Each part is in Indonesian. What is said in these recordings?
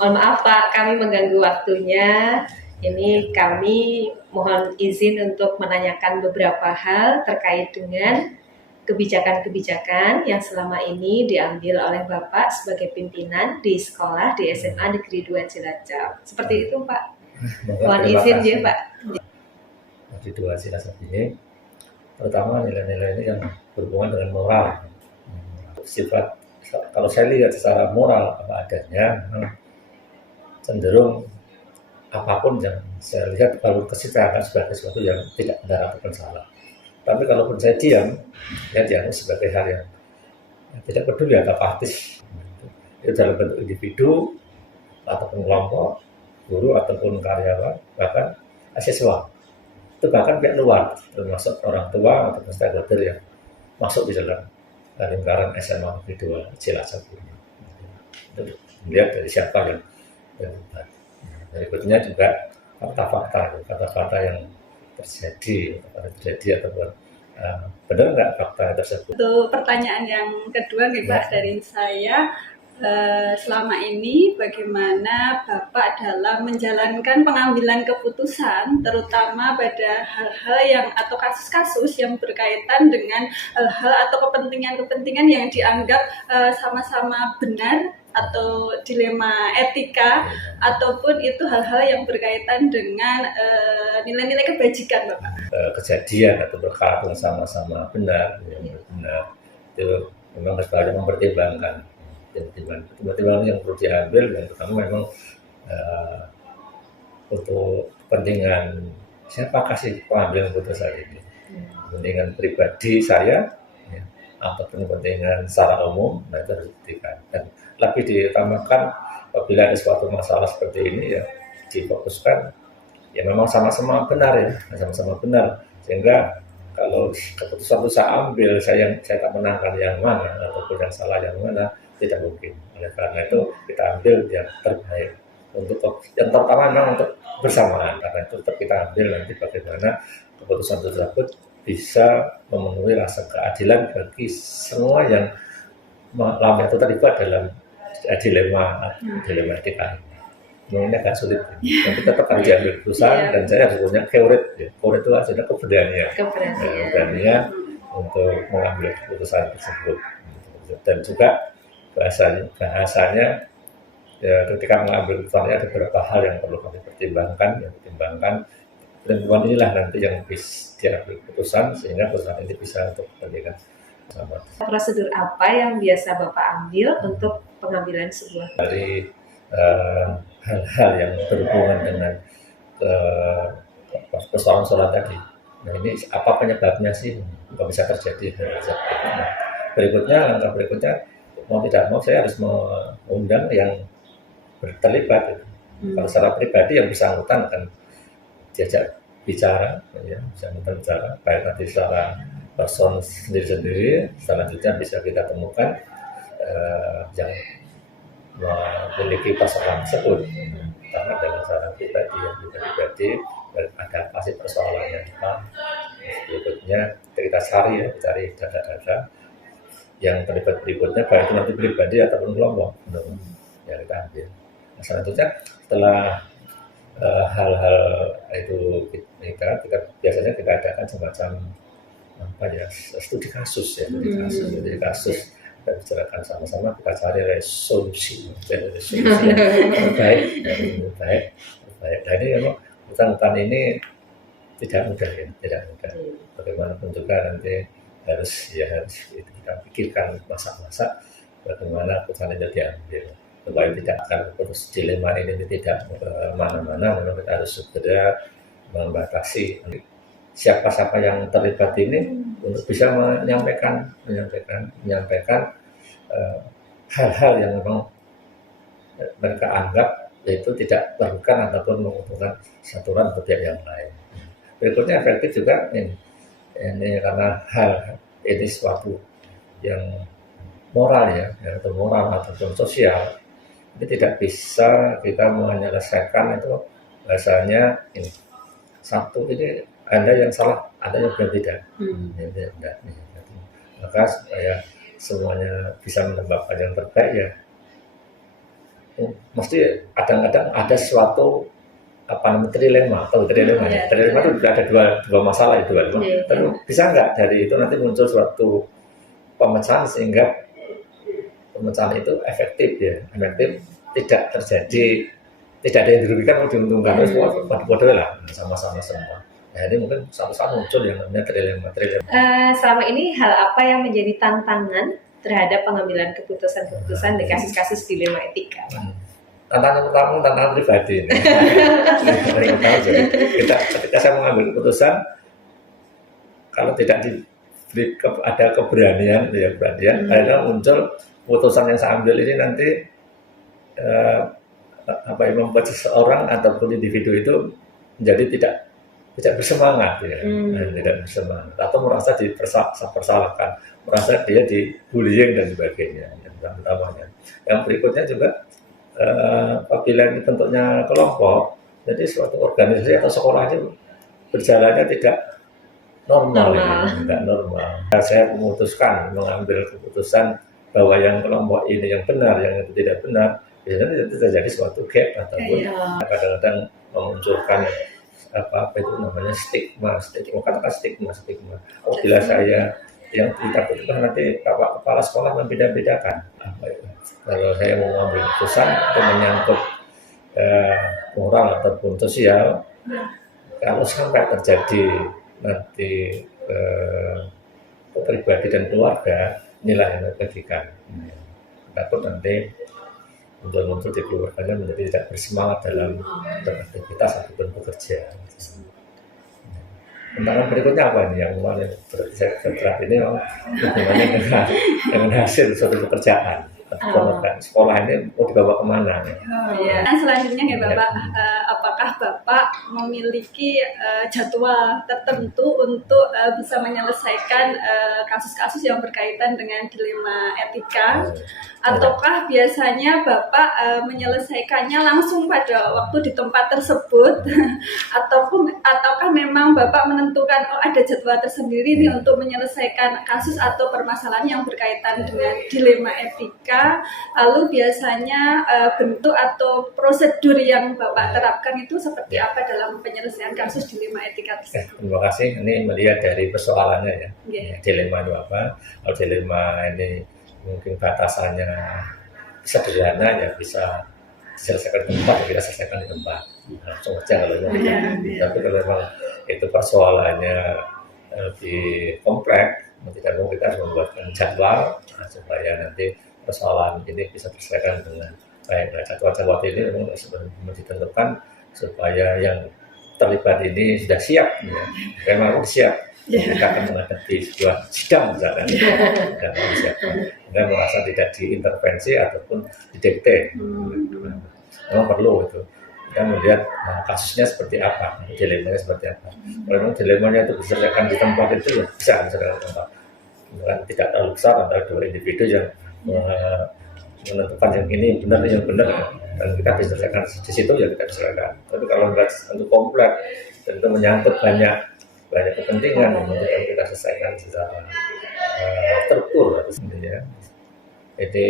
Mohon maaf Pak, kami mengganggu waktunya. Ini kami mohon izin untuk menanyakan beberapa hal terkait dengan kebijakan-kebijakan yang selama ini diambil oleh Bapak sebagai pimpinan di sekolah di SMA Negeri 2 Cilacap. Seperti itu Pak. Mohon izin ya Pak. Di 2 Cilacap ini, pertama nilai-nilai ini yang berhubungan dengan moral. Sifat, kalau saya lihat secara moral apa adanya, cenderung apapun yang saya lihat kalau kesetaraan sebagai sesuatu yang tidak benar ataupun salah. Tapi kalaupun saya diam, ya dianggap sebagai hal yang tidak peduli atau apatis. Itu dalam bentuk individu ataupun kelompok, guru ataupun karyawan, bahkan siswa. Itu bahkan pihak luar, termasuk orang tua ataupun stakeholder yang masuk di dalam lingkaran SMA Negeri 2 Cilacap ini. Melihat dari siapa yang terlibat. Berikutnya juga fakta-fakta yang terjadi ataupun benar nggak fakta tersebut. Untuk pertanyaan yang kedua nih Pak dari saya, selama ini bagaimana Bapak dalam menjalankan pengambilan keputusan terutama pada hal-hal yang atau kasus-kasus yang berkaitan dengan hal atau kepentingan-kepentingan yang dianggap sama-sama benar atau dilema etika ataupun itu hal-hal yang berkaitan dengan nilai-nilai kebajikan Bapak. Kejadian atau berkala yang sama-sama benar, benar itu memang harus banyak mempertimbangkan. Pertimbangan yang perlu diambil yang pertama memang untuk kepentingan siapa kasih pengambil keputusan ini, kepentingan pribadi saya ataupun kepentingan secara umum, nah itu harus dibuktikan. Dan lebih diutamakan apabila ada suatu masalah seperti ini ya difokuskan ya memang sama-sama benar ya, sama-sama benar, sehingga kalau keputusan itu saya ambil, saya tak menangkan yang mana ataupun yang salah yang mana, tidak mungkin. Oleh karena itu kita ambil yang terbaik untuk yang pertama memang untuk bersamaan, karena itu tetap kita ambil nanti bagaimana keputusan tersebut bisa memenuhi rasa keadilan bagi semua yang terlibat dalam dilema etika ini. Ini agak sulit, nanti tetap harus diambil keputusan dan saya harus punya keureit itu artinya keberanian untuk mengambil keputusan tersebut. Dan juga bahasanya ya, ketika mengambil keputusan ada beberapa hal yang perlu kami pertimbangkan, dan inilah nanti yang bisa diambil keputusan sehingga keputusan ini bisa untuk kepentingan sama. Prosedur apa yang biasa Bapak ambil untuk pengambilan sebuah dari hal-hal yang berhubungan dengan persoalan tadi. Nah ini apa penyebabnya sih kok bisa terjadi hal seperti itu. Nah, langkah berikutnya mau tidak mau saya harus mengundang yang terlibat. Kalau secara pribadi yang bersangkutan akan diajak bicara, ya, baik nanti secara person sendiri-sendiri, selanjutnya bisa kita temukan yang memiliki persoalan tersebut, karena dengan cara pribadi ada pasti persoalannya. Berikutnya kita cari data-data yang terlibat berikutnya, baik itu nanti pribadi ataupun kelompok, ya kita ambil. Nah, selanjutnya setelah hal-hal itu kita biasanya kita adakan semacam studi kasus ya, studi kasus. Kita bicarakan sama-sama, kita cari resolusi yang terbaik. Dan ini memang hutan ini tidak mudah. Bagaimanapun juga nanti harus kita pikirkan masa-masa bagaimana keputusan itu diambil supaya tidak akan terus dilema ini tidak mana-mana. Memang kita harus segera membatasi siapa-siapa yang terlibat ini untuk bisa menyampaikan hal-hal yang memang mereka anggap yaitu tidak merugikan ataupun menguntungkan satuan atau pihak yang lain. Berikutnya efektif juga ini karena hal ini suatu yang moral atau moral ataupun sosial, ini tidak bisa kita menyelesaikan itu bahasanya ini satu ini Anda yang salah, Anda yang benar tidak. Maka supaya semuanya bisa mendapatkan yang terbaik mesti kadang-kadang ada suatu trilema atau trilema ya. Trilema itu ada dua masalah itu kan. Tapi bisa nggak dari itu nanti muncul suatu pemecahan sehingga pemecahan itu efektif, tidak terjadi, tidak ada yang dirugikan atau diuntungkan, semua bodoh lah, sama-sama semua. Nah ini mungkin suatu saat muncul yang namanya trilema. Selama ini hal apa yang menjadi tantangan terhadap pengambilan keputusan di kasus-kasus dilema etika? Tantangan pertama tantangan pribadi ini. Ketika saya mengambil keputusan, kalau tidak diberi ada keberanian, akhirnya muncul keputusan yang saya ambil ini nanti membuat seseorang ataupun individu itu menjadi tidak bersemangat, tidak bersemangat atau merasa dipersalahkan, merasa dia dibullying dan sebagainya. Yang pertamanya. Yang berikutnya juga apabila ini bentuknya kelompok, jadi suatu organisasi atau sekolah itu berjalannya tidak normal. Tidak normal. Saya memutuskan mengambil keputusan bahwa yang kelompok ini yang benar, yang itu tidak benar, biasanya itu terjadi suatu gap ataupun kadang-kadang memunculkan stigma. Apabila saya yang ditakutkan nanti kepala sekolah membeda-bedakan. Kalau saya mau mengambil keputusan itu menyangkut moral ataupun sosial, kalau sampai terjadi nanti pribadi dan keluarga, inilah yang terjadikan. Takut nanti muncul di keluarganya menjadi tidak bersemangat dalam beraktivitas ataupun bekerja. Tantangan berikutnya apa ini yang saya berat ini hubungannya dengan hasil suatu pekerjaan. Sekolah ini mau dibawa kemana? Dan selanjutnya Bapak, apakah Bapak memiliki jadwal tertentu untuk bisa menyelesaikan kasus-kasus yang berkaitan dengan dilema etika, ataukah biasanya Bapak menyelesaikannya langsung pada waktu di tempat tersebut, ataukah memang Bapak menentukan ada jadwal tersendiri nih untuk menyelesaikan kasus atau permasalahan yang berkaitan dengan dilema etika? Lalu biasanya bentuk atau prosedur yang Bapak terapkan itu seperti apa dalam penyelesaian kasus dilema etika tersebut? Terima kasih. Ini melihat dari persoalannya ya. Dilema itu apa? Kalau dilema ini mungkin batasannya sederhana ya bisa diselesaikan di tempat, kita selesaikan di tempat. Langsung aja kalau tapi kalau memang itu persoalannya lebih kompleks, tidak mau kita harus membuatkan jadwal supaya nanti persoalan ini bisa diselesaikan dengan baik. Nah, jadwal-jadwal ini memang ditentukan supaya yang terlibat ini sudah siap, memang siap. Kita akan menghadapi sebuah sidang misalkan, dan siap, dan merasa tidak diintervensi ataupun didikte. Memang perlu itu. Kita melihat kasusnya seperti apa, dilemanya seperti apa. Kalau memang dilemanya itu diselesaikan di tempat itu ya bisa diselesaikan di tempat. Tidak terlalu besar antara dua individu yang menentukan yang ini benar dan kita bisa selesaikan di situ ya kita selesaikan. Tapi kalau untuk kompleks dan itu menyangkut banyak kepentingan, kemudian kita selesaikan secara tertutur atau sebenarnya. Jadi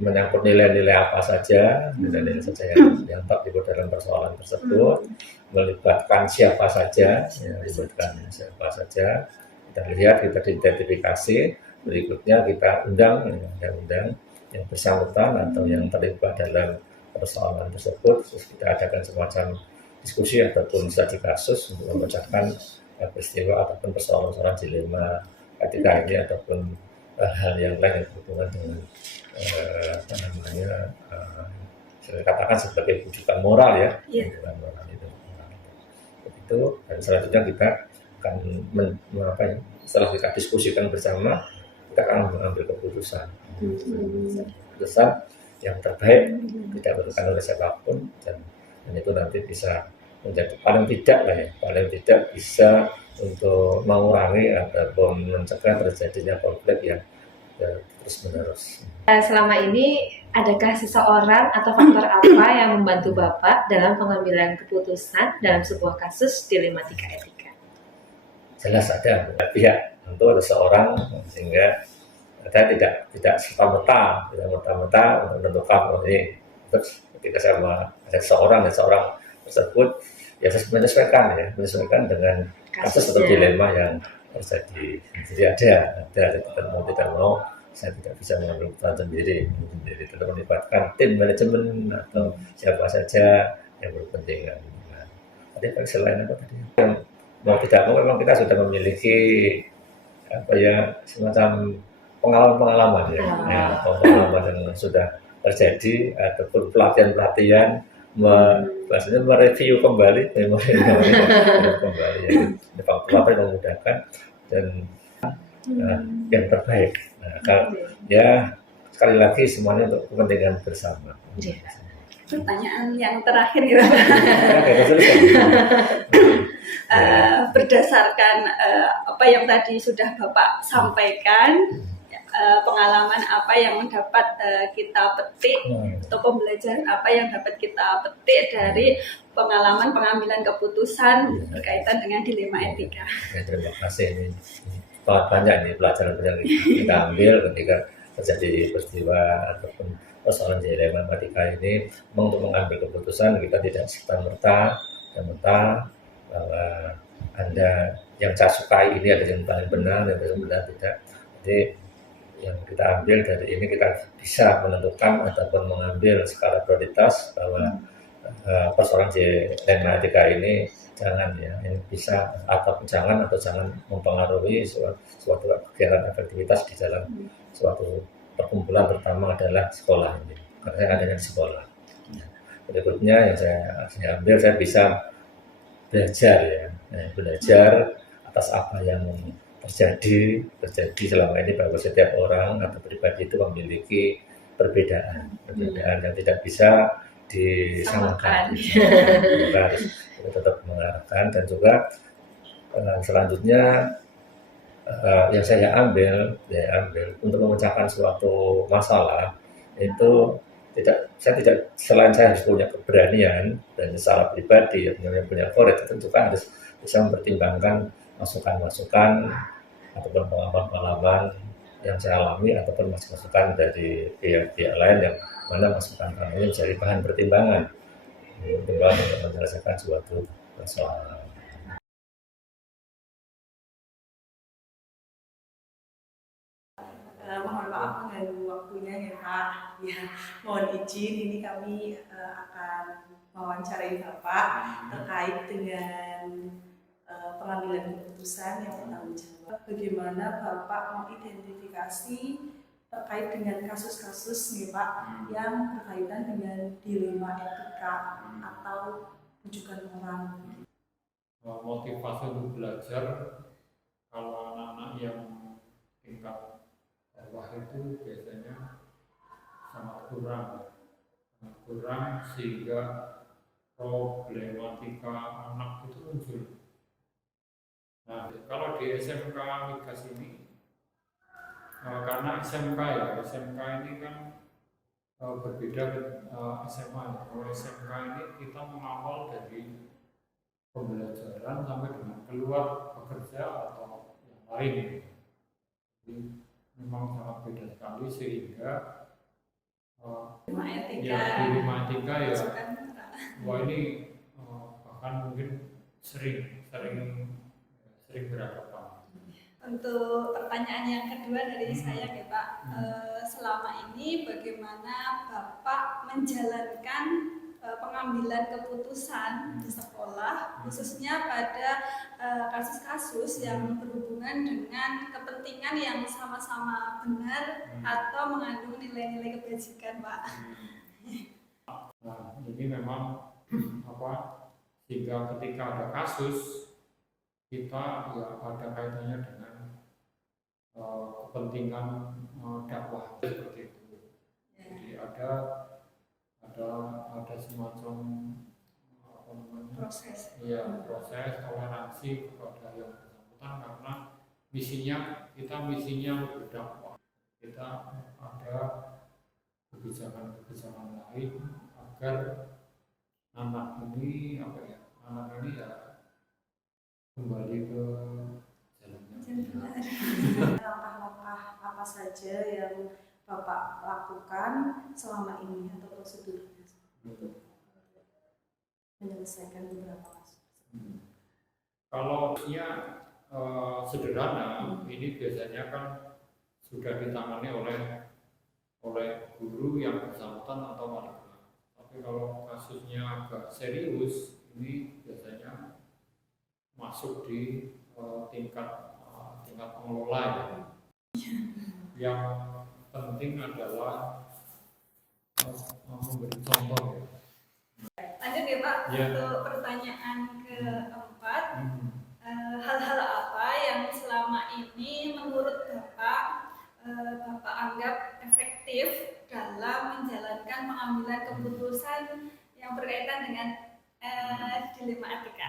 menyangkut nilai-nilai apa saja, nilai-nilai saja yang terlibat dalam persoalan tersebut, melibatkan siapa saja, kita lihat, kita identifikasi. Berikutnya kita undang yang bersangkutan atau yang terlibat dalam persoalan tersebut, terus kita adakan semacam diskusi ataupun studi kasus untuk memecahkan peristiwa ataupun persoalan dilema etika ini ataupun hal yang lain yang berhubungan dengan saya katakan sebagai rujukan moral ya, rujukan moral itu. Dan selanjutnya kita akan setelah kita diskusikan bersama, kita akan mengambil keputusan yang terbaik, tidak bertentangan oleh siapapun, dan itu nanti bisa menjadi paling tidak bisa untuk mengurangi ataupun mencegah terjadinya konflik yang terus menerus. Selama ini adakah seseorang atau faktor apa yang membantu Bapak dalam pengambilan keputusan dalam sebuah kasus dilematika etika? Jelas ada pihak, tentu ada seorang, sehingga saya tidak serta-merta untuk menentukan ini Terus ketika sama ada seorang tersebut, ya saya menyesuaikan dengan kasus atau Kasusnya. dilema yang terjadi. Jadi ada tidak mau saya tidak bisa mengambil keputusan sendiri, tetap melibatkan tim manajemen atau siapa saja yang berkepentingan. Nah, tadi selain apa tadi? Yang mau tidak mau memang kita sudah memiliki apa ya semacam pengalaman-pengalaman ya, pengalaman yang sudah terjadi ataupun pelatihan-pelatihan bahasanya mereview kembali memori kembali ya, faktor memudahkan dan yang terbaik. Nah, kalau ya sekali lagi semuanya untuk kepentingan bersama. Pertanyaan yang terakhir gitu. Berdasarkan apa yang tadi sudah Bapak sampaikan, pengalaman apa yang dapat kita petik atau pembelajaran apa yang dapat kita petik dari pengalaman pengambilan keputusan berkaitan dengan dilema etika. Terima kasih, ini banyak nih pelajaran yang kita ambil ketika terjadi peristiwa ataupun persoalan dilema etika ini. Untuk mengambil keputusan kita tidak serta-merta bahwa Anda yang saya sukai ini ada yang paling benar dan yang benar tidak. Jadi yang kita ambil dari ini kita bisa menentukan ataupun mengambil skala prioritas bahwa persoalan dilema etika ini jangan ya ini bisa atau jangan mempengaruhi suatu kegiatan aktivitas di dalam suatu perkumpulan, terutama adalah sekolah ini karena saya adanya di sekolah. Berikutnya yang saya ambil, saya bisa belajar atas apa yang terjadi selama ini bahwa setiap orang atau pribadi itu memiliki perbedaan yang tidak bisa disamakan. Kita harus tetap mengarahkan dan juga selanjutnya yang saya ambil untuk memecahkan suatu masalah itu saya tidak selain saya harus punya keberanian dan secara pribadi punya courage, itu juga harus bisa mempertimbangkan masukan-masukan ataupun pengalaman-pengalaman yang saya alami ataupun masukan dari pihak lain yang mana masukan kami menjadi bahan pertimbangan untuk menyelesaikan suatu persoalan. Mohon maaf mengganggu waktunya ya Pak. Ya, mohon izin ini kami akan mewawancarai Bapak terkait dengan pengambilan keputusan yang bertanggung jawab. Bagaimana Bapak mengidentifikasi terkait dengan kasus-kasus nih Pak yang berkaitan dengan dilema etika atau rujukan orang. Motivasi untuk belajar kalau anak-anak yang tingkat bawah itu biasanya sangat kurang sehingga problematika anak itu muncul. Nah, kalau di SMK Migas ini karena SMK ini kan berbeda dengan SMA. Kalau SMK ini kita mengawal dari pembelajaran sampai dengan keluar bekerja atau yang lain. Jadi memang sangat beda sekali sehingga dilema etika ya wah ini bahkan mungkin sering berhadapan. Untuk pertanyaan yang kedua dari saya ya Pak, selama ini bagaimana Bapak menjalankan pengambilan keputusan di sekolah, khususnya pada kasus-kasus yang berhubungan dengan kepentingan yang sama-sama benar atau mengandung nilai-nilai kebajikan, Pak. Nah, jadi memang sehingga ketika ada kasus kita ya ada kaitannya dengan kepentingan dakwah seperti itu. Jadi ada semacam proses toleransi kepada yang bersangkutan karena misinya berdakwah. Kita ada kebijakan lain agar anak ini kembali ke jalannya. Langkah-langkah apa saja yang Bapak lakukan selama ini atau prosedurnya? menyelesaikan beberapa kasus. Kalau sederhana, ini biasanya kan sudah ditangani oleh guru yang bersangkutan atau wali kelas. Tapi kalau kasusnya agak serius, ini biasanya masuk di tingkat pengelola ya. Yang penting adalah memberi contoh ya. Lanjut ya Pak, Ya. untuk pertanyaan keempat, hal-hal apa yang selama ini menurut Bapak anggap efektif dalam menjalankan pengambilan keputusan yang berkaitan dengan dilema etika?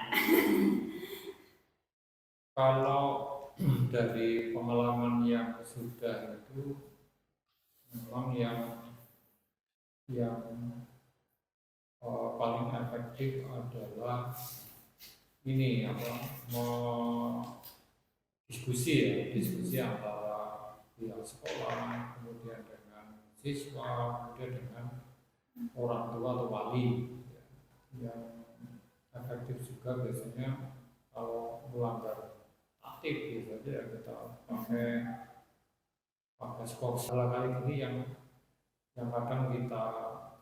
Kalau dari pengalaman yang sudah itu memang yang paling efektif adalah ini diskusi antara pihak sekolah, kemudian dengan siswa, kemudian dengan orang tua atau wali. Yang efektif juga biasanya kalau melanggar aktif biasanya ya kita pakai skor skala kali ini yang kadang kita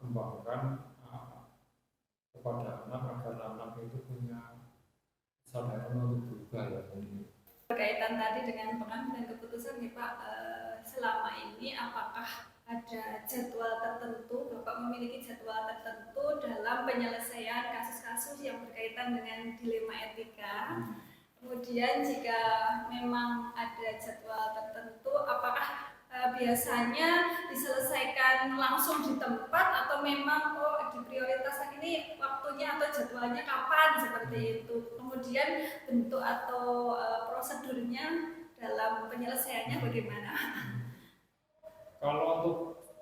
kembangkan kepada anak agar anak itu punya kesadaran untuk berubah ya. Berkaitan tadi dengan pengambilan keputusan nih Pak, selama ini apakah ada jadwal tertentu, Bapak memiliki jadwal tertentu dalam penyelesaian kasus-kasus yang berkaitan dengan dilema etika? Kemudian jika memang ada jadwal tertentu, apakah biasanya diselesaikan langsung di tempat atau memang diprioritaskan ini waktunya atau jadwalnya kapan seperti itu? Kemudian bentuk atau prosedurnya dalam penyelesaiannya bagaimana? Kalau untuk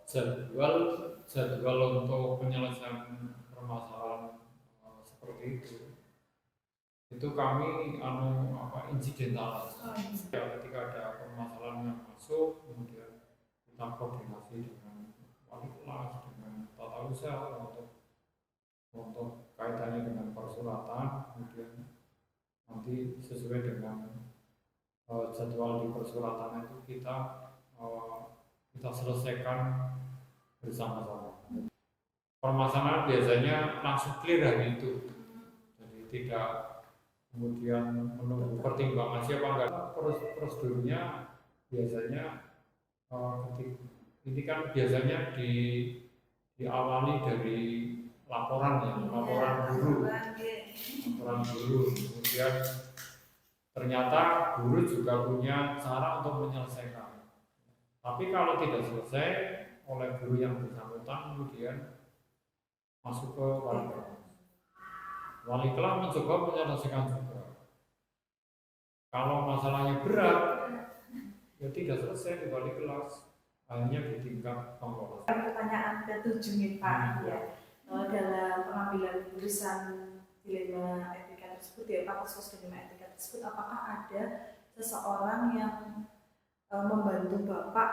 jadwal untuk penyelesaian permasalahan seperti itu kami insidental. Ya, ketika ada permasalahan yang masuk, kemudian kita koordinasi dengan wali kelas, dengan tata usaha untuk kaitannya dengan persuratan, kemudian nanti sesuai dengan jadwal di persuratan itu kita selesaikan bersama-sama. Permasalahan biasanya langsung clear hari itu, jadi tidak kemudian menunggu pertimbangan siapa enggak. Prosedurnya biasanya ini kan biasanya diawali dari laporan guru, kemudian ternyata guru juga punya cara untuk menyelesaikan. Tapi kalau tidak selesai oleh guru yang bersangkutan, kemudian masuk ke wali kelas. Wali kelas mencoba menyelesaikan juga. Kalau masalahnya berat, ya tidak selesai di wali kelas, hanya di tingkat pengelola. Pertanyaan ke-7 nih Pak, ya. Dalam pengambilan keputusan dilema etika tersebut ya Pak, kasus dilema etika tersebut, apakah ada seseorang yang membantu Bapak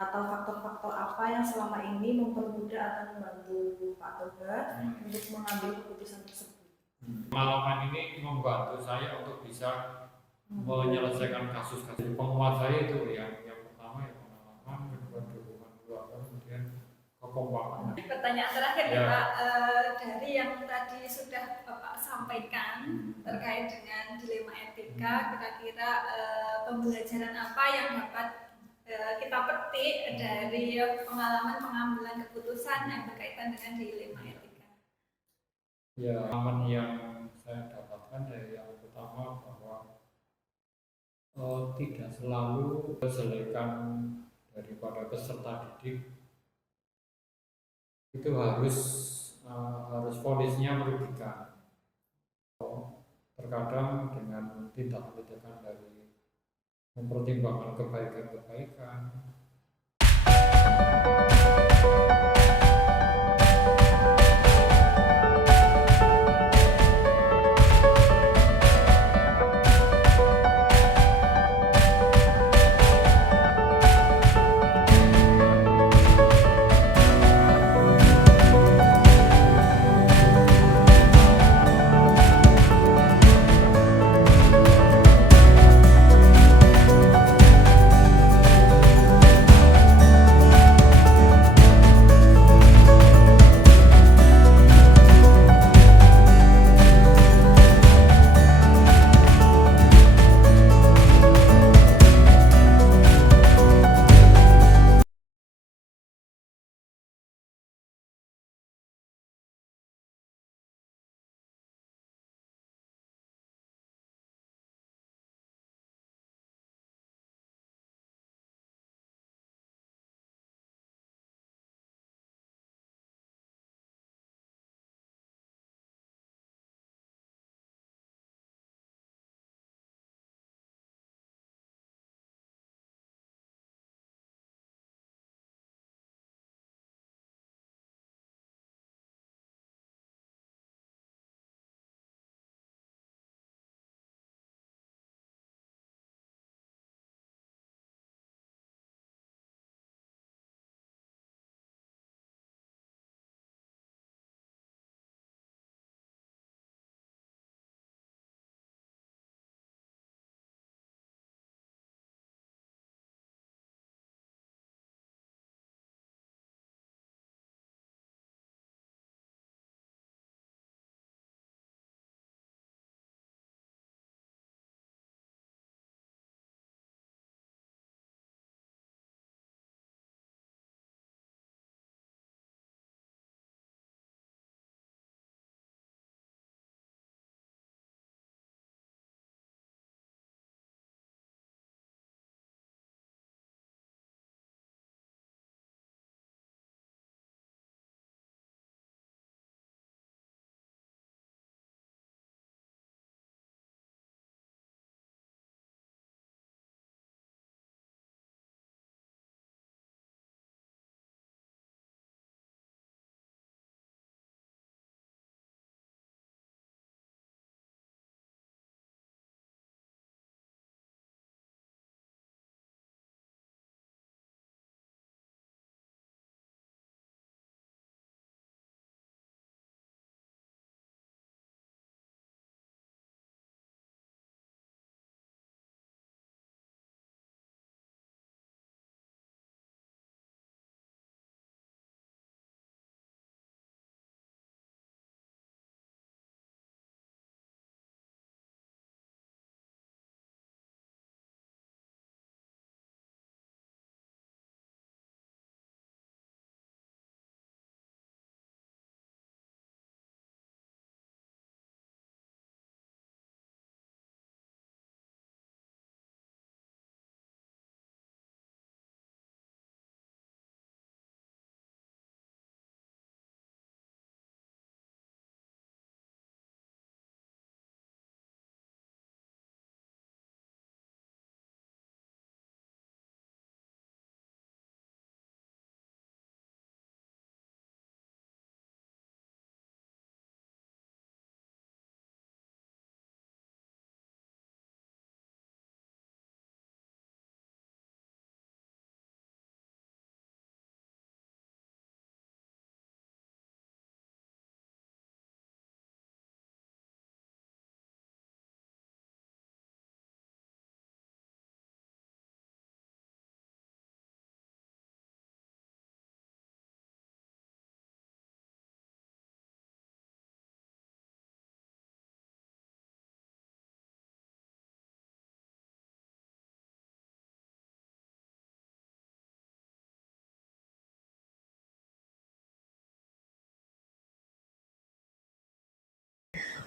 atau faktor-faktor apa yang selama ini mempermudah atau membantu Pak Toga untuk mengambil keputusan tersebut? Pengalaman ini membantu saya untuk bisa menyelesaikan kasus-kasus. Penguat saya itu yang pertama ya pengalaman, kedua dukungan keluarga, kemudian kekompakan. Pertanyaan terakhir Ya. Pak, dari yang tadi sudah Bapak sampaikan terkait dengan dilema etika, kira-kira pembelajaran apa yang dapat kita petik dari pengalaman pengambilan keputusan yang berkaitan dengan dilema etika? Ya, pengalaman yang saya dapatkan dari yang pertama bahwa tidak selalu kejelekan daripada peserta didik itu harus vonisnya merugikan. Terkadang dengan tindakan-tindakan dari mempertimbangkan kebaikan-kebaikan,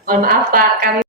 Mohon maaf Pak, kami